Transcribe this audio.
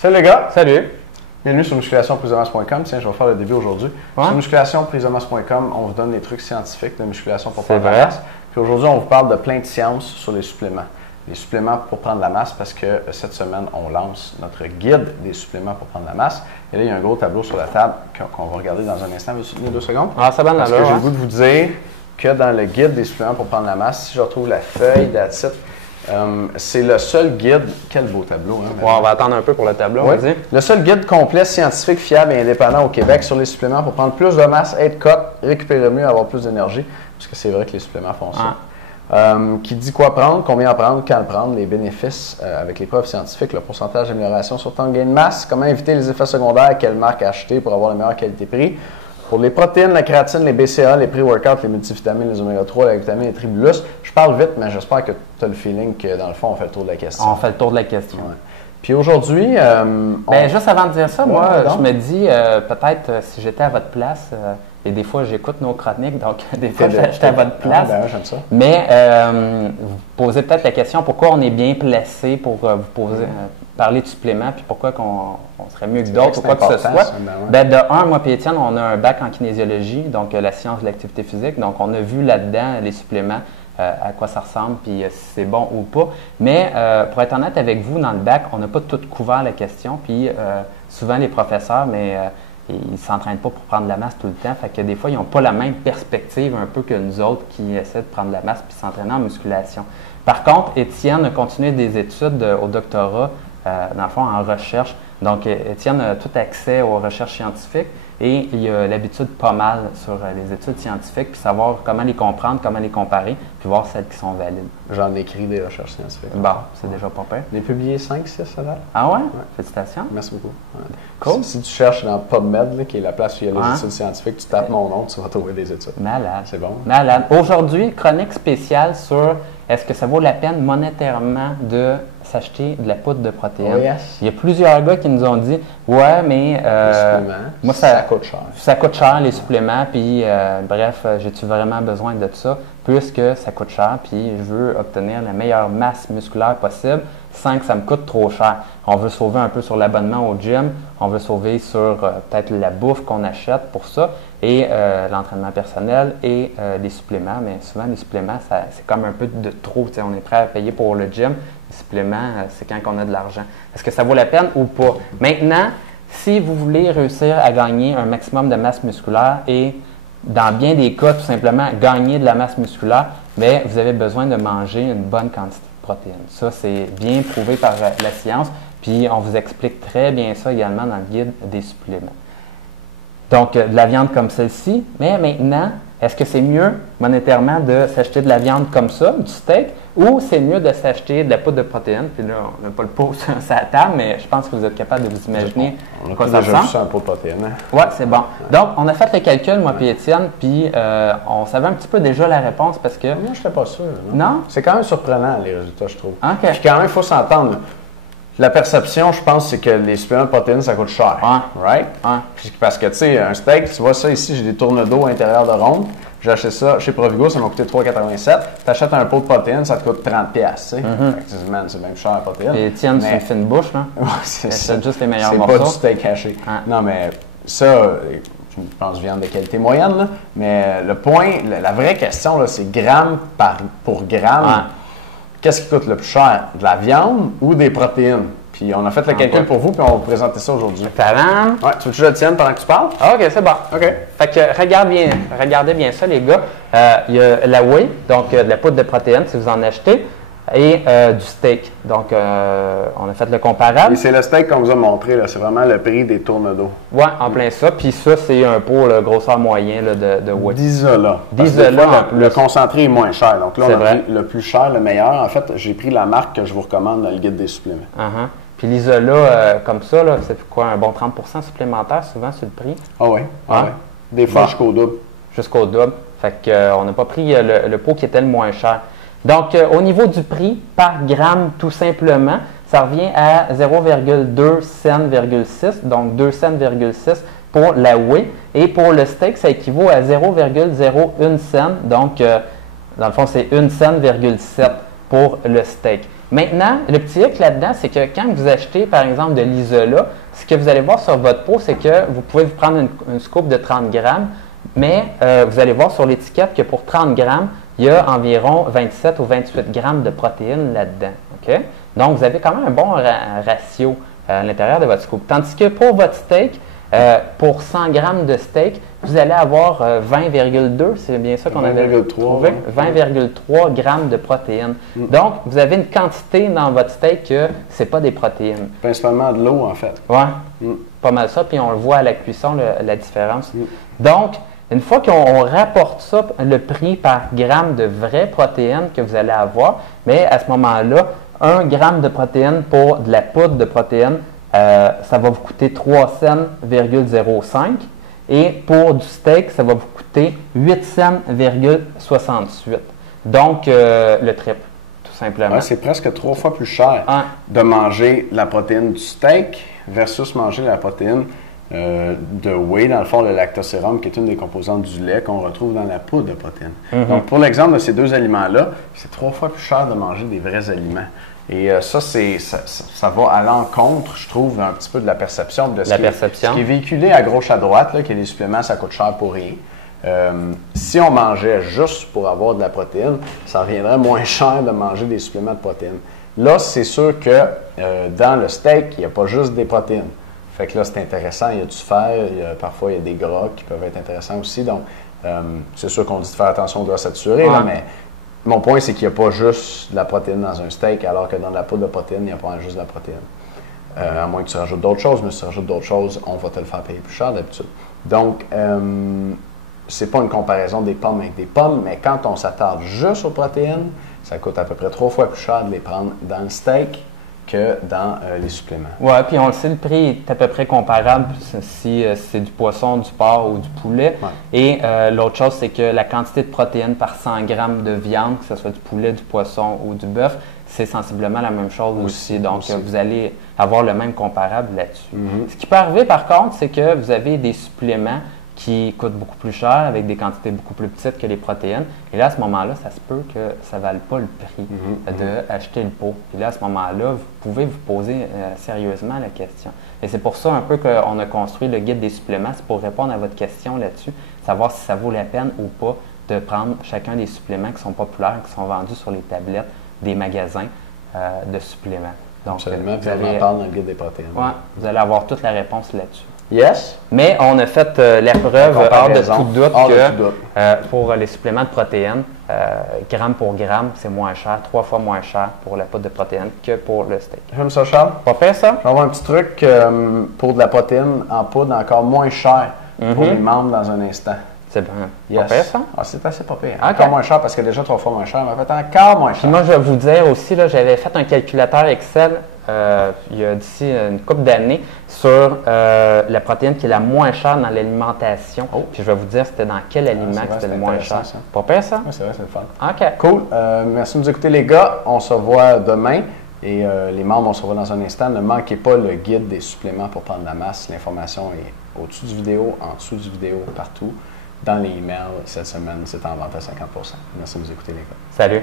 Salut les gars! Salut! Bienvenue sur musculationprisemasse.com. Tiens, je vais faire le début aujourd'hui. Ouais. Sur musculationprisemasse.com, on vous donne des trucs scientifiques de musculation pour C'est prendre de la vrai. masse. Puis aujourd'hui, on vous parle de plein de sciences sur les suppléments. Les suppléments pour prendre de la masse parce que cette semaine, on lance notre guide des suppléments pour prendre de la masse. Et là, il y a un gros tableau sur la table qu'on va regarder dans un instant. Veux-tu tenir 2 secondes? Ah, ça va Parce là, que j'ai le goût de vous dire que dans le guide des suppléments pour prendre de la masse, si je retrouve la feuille d'attitude, c'est le seul guide. Quel beau tableau, hein? Ouais, on va attendre un peu pour le tableau, Oui. vas-y. Le seul guide complet, scientifique, fiable et indépendant au Québec sur les suppléments pour prendre plus de masse, être cut, récupérer mieux, avoir plus d'énergie, parce que c'est vrai que les suppléments font ça. Qui dit quoi prendre, combien en prendre, quand le prendre, les bénéfices avec les preuves scientifiques, le pourcentage d'amélioration sur temps de gain de masse, comment éviter les effets secondaires, quelle marque acheter pour avoir la meilleure qualité-prix. Pour les protéines, la créatine, les BCA, les pré-workouts, les multivitamines, les oméga 3, la vitamine, les tribulus. Je parle vite, mais j'espère que tu as le feeling que dans le fond, on fait le tour de la question. On fait le tour de la question. Ouais. Puis aujourd'hui, Juste avant de dire ça, Ouais, moi, donc. je me dis, peut-être si j'étais à votre place, et des fois j'écoute nos chroniques, donc des fois j'étais à votre place. Ah, ben, j'aime ça. Mais vous posez peut-être la question pourquoi on est bien placé pour vous poser, parler de suppléments, puis pourquoi on serait mieux que d'autres ou quoi que ce soit. Ça, ben ouais. De un, moi et Étienne, on a un bac en kinésiologie, donc la science de l'activité physique. Donc on a vu là-dedans les suppléments, à quoi ça ressemble, puis si c'est bon ou pas. Mais pour être honnête avec vous, dans le bac, on n'a pas tout couvert la question. Puis souvent les professeurs, ils ne s'entraînent pas pour prendre de la masse tout le temps. Fait que des fois, ils n'ont pas la même perspective un peu que nous autres qui essaient de prendre de la masse puis s'entraîner en musculation. Par contre, Étienne a continué des études au doctorat, dans le fond, en recherche. Donc, Étienne a tout accès aux recherches scientifiques et il a l'habitude pas mal sur les études scientifiques, puis savoir comment les comprendre, comment les comparer, puis voir celles qui sont valides. J'en ai écrit des recherches scientifiques. Bon, c'est déjà pas pire. J'en ai publié 5, 6, ça date. Ah ouais? Félicitations. Merci beaucoup. Ouais. Cool. Si tu cherches dans PubMed, là, qui est la place où il y a les Ouais. études scientifiques, tu tapes mon nom, tu vas trouver des études. Malade. C'est bon. Malade. Aujourd'hui, chronique spéciale sur est-ce que ça vaut la peine monétairement de s'acheter de la poudre de protéines. Oh yes. Il y a plusieurs gars qui nous ont dit ouais, mais Les suppléments, moi ça coûte cher. Ça coûte cher les suppléments, puis bref, j'ai-tu vraiment besoin de ça puisque ça coûte cher, puis je veux obtenir la meilleure masse musculaire possible sans que ça me coûte trop cher. On veut sauver un peu sur l'abonnement au gym, on veut sauver sur peut-être la bouffe qu'on achète pour ça, et l'entraînement personnel et les suppléments. Mais souvent, les suppléments, c'est comme un peu de trop. T'sais, on est prêt à payer pour le gym. Les suppléments, c'est quand on a de l'argent. Est-ce que ça vaut la peine ou pas? Maintenant, si vous voulez réussir à gagner un maximum de masse musculaire et dans bien des cas, tout simplement, gagner de la masse musculaire, bien, vous avez besoin de manger une bonne quantité de protéines. Ça, c'est bien prouvé par la science. Puis, on vous explique très bien ça également dans le guide des suppléments. Donc, de la viande comme celle-ci. Mais maintenant, est-ce que c'est mieux monétairement de s'acheter de la viande comme ça, du steak, ou c'est mieux de s'acheter de la poudre de protéines? Puis là, on n'a pas le pot sur la table, mais je pense que vous êtes capable de vous imaginer On a quoi tous ça déjà ressemble. vu ça un pot de protéines. Hein? Oui, c'est bon. Donc, on a fait le calcul, moi et Étienne, puis on savait un petit peu déjà la réponse parce que... Moi, je n'étais pas sûr. Non? C'est quand même surprenant, les résultats, je trouve. OK. Puis quand même, il faut s'entendre. La perception, je pense, c'est que les suppléments de protéines, ça coûte cher. Ouais. Right? Ouais. Puis parce que, tu sais, un steak, tu vois ça ici, j'ai des tourne-dos à l'intérieur de ronde. J'ai acheté ça chez Provigo, ça m'a coûté 3,87. Tu achètes un pot de protéines, ça te coûte 30$. Tu sais. Fait que tu dis, man, c'est même cher la protéine. Puis Étienne, c'est une fine bouche, là. Ouais, c'est ça. C'est juste les meilleurs C'est pas morceaux. du steak haché. Ouais. Non, mais ça, je pense viande de qualité moyenne, là. Mais le point, la vraie question, là, c'est gramme pour gramme. Ouais. Qu'est-ce qui coûte le plus cher? De la viande ou des protéines? Puis on a fait le calcul pour vous, puis on va vous présenter ça aujourd'hui. Tadam! Ouais, tu veux que je le tienne pendant que tu parles? Ah, OK, c'est bon. OK. Fait que regardez bien ça, les gars. Il y a la whey, donc de la poudre de protéines, si vous en achetez, et du steak. Donc, on a fait le comparable. Et c'est le steak qu'on vous a montré, là. C'est vraiment le prix des tourne-dos. Ouais, en plein ça. Puis ça, c'est un pot, le grosseur moyen là, de whey. D'Isola. Parce que D'Isola, des fois, en plus. le concentré est moins cher. Donc là, C'est on a vrai. pris le plus cher, le meilleur. En fait, j'ai pris la marque que je vous recommande dans le guide des suppléments. Uh-huh. Puis l'isola, comme ça, là, c'est quoi, un bon 30% supplémentaire souvent sur le prix, Ah oui? Ah. Ouais. Des fois Bon. jusqu'au double. jusqu'au double. Fait que, on n'a pas pris le pot qui était le moins cher. Donc, au niveau du prix par gramme, tout simplement, ça revient à 0,2 cents,6, donc 2 cents,6 pour la whey. Et pour le steak, ça équivaut à 0,01 cent, donc dans le fond, c'est 1 cent,7 pour le steak. Maintenant, le petit hic là-dedans, c'est que quand vous achetez, par exemple, de l'Isola, ce que vous allez voir sur votre pot, c'est que vous pouvez vous prendre une scoop de 30 grammes, mais vous allez voir sur l'étiquette que pour 30 grammes, il y a environ 27 ou 28 grammes de protéines là-dedans. Okay? Donc, vous avez quand même un bon ratio à l'intérieur de votre scoop. Tandis que pour votre steak, pour 100 grammes de steak, vous allez avoir 20,2, c'est bien ça qu'on avait trouvé, 20,3 grammes de protéines. Donc, vous avez une quantité dans votre steak que ce n'est pas des protéines. Principalement de l'eau, en fait. Oui, pas mal ça, puis on le voit à la cuisson, la différence. Donc, une fois qu'on rapporte ça, le prix par gramme de vraies protéines que vous allez avoir, mais à ce moment-là, 1 gramme de protéines pour de la poudre de protéines, ça va vous coûter 3,05 cents. Et pour du steak, ça va vous coûter 8,68 cents. Donc, le triple, tout simplement. Ouais, c'est presque 3 fois plus cher de manger la protéine du steak versus manger la protéine de whey, dans le fond, le lactosérum, qui est une des composantes du lait qu'on retrouve dans la poudre de protéines. Donc, pour l'exemple de ces deux aliments-là, c'est 3 fois plus cher de manger des vrais aliments. Et ça va à l'encontre, je trouve, un petit peu de la perception. De ce qui est véhiculé à gauche, à droite, là, que les suppléments, ça coûte cher pour rien. Si on mangeait juste pour avoir de la protéine, ça reviendrait moins cher de manger des suppléments de protéines. Là, c'est sûr que dans le steak, il n'y a pas juste des protéines. Fait que là, c'est intéressant, il y a du fer, parfois il y a des gras qui peuvent être intéressants aussi. Donc, c'est sûr qu'on dit de faire attention aux gras saturés, là, mais mon point, c'est qu'il n'y a pas juste de la protéine dans un steak, alors que dans la poudre de protéines, il n'y a pas juste de la protéine. À moins que tu rajoutes d'autres choses, mais si tu rajoutes d'autres choses, on va te le faire payer plus cher d'habitude. Donc, c'est pas une comparaison des pommes avec des pommes, mais quand on s'attarde juste aux protéines, ça coûte à peu près 3 fois plus cher de les prendre dans le steak que dans les suppléments. Oui, puis on le sait, le prix est à peu près comparable si c'est du poisson, du porc ou du poulet. Ouais. Et l'autre chose, c'est que la quantité de protéines par 100 grammes de viande, que ce soit du poulet, du poisson ou du bœuf, c'est sensiblement la même chose aussi. Donc, vous allez avoir le même comparable là-dessus. Ce qui peut arriver, par contre, c'est que vous avez des suppléments qui coûtent beaucoup plus cher, avec des quantités beaucoup plus petites que les protéines. Et là, à ce moment-là, ça se peut que ça ne vale pas le prix d'acheter le pot. Et là, à ce moment-là, vous pouvez vous poser sérieusement la question. Et c'est pour ça un peu qu'on a construit le guide des suppléments, c'est pour répondre à votre question là-dessus, savoir si ça vaut la peine ou pas de prendre chacun des suppléments qui sont populaires, qui sont vendus sur les tablettes des magasins de suppléments. Donc, absolument, vous en parle dans le guide des protéines. Ouais, vous allez avoir toute la réponse là-dessus. Yes. Mais on a fait la preuve hors de tout doute que pour les suppléments de protéines, gramme pour gramme, c'est moins cher, 3 fois moins cher pour la poudre de protéines que pour le steak. J'aime ça, Charles. Pas pire, ça? Je vais avoir un petit truc pour de la protéine en poudre encore moins cher pour les membres dans un instant. C'est bien. Yes. Pas pire, ça? Ah, c'est assez pas pire. Okay. Encore moins cher parce que déjà 3 fois moins cher, mais peut-être encore moins cher. Puis moi, je vais vous dire aussi, j'avais fait un calculateur Excel il y a d'ici une couple d'années sur la protéine qui est la moins chère dans l'alimentation. Puis je vais vous dire c'était dans quel aliment que c'était le moins cher. Ça. Pas pire, ça? Oui, c'est vrai, c'est le fun. OK. Cool. Merci de nous écouter, les gars. On se voit demain. Et les membres, on se revoit dans un instant. Ne manquez pas le guide des suppléments pour prendre la masse. L'information est au-dessus du vidéo, en dessous du vidéo, partout. Dans les emails, cette semaine, c'est en vente à 50%. Merci de nous écouter, les gars. Salut.